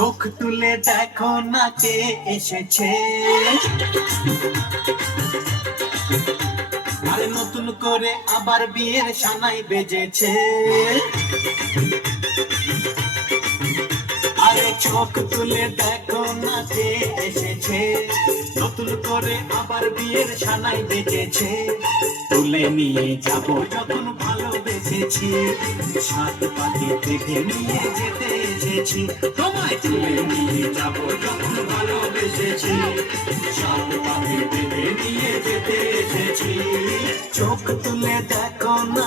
চোখ তুলে দেখো না কে এসেছে, আরে নতুন করে আবার বিয়ের সানাই বেজেছে। আরে চোখ তুলে দেখো না কে এসেছে, নতুন করে আবার বিয়ের সানাই বেজেছে। তুলে নিয়ে যাব যখন ভালোবেসেছি, সাত পাখি থেকে নিয়ে যেতে এসেছি। তোমায় তুলে নিয়ে যাব যখন ভালোবেসেছি, সাত পাখি থেকে নিয়ে যেতে এসেছি। চোখ তুলে দেখো না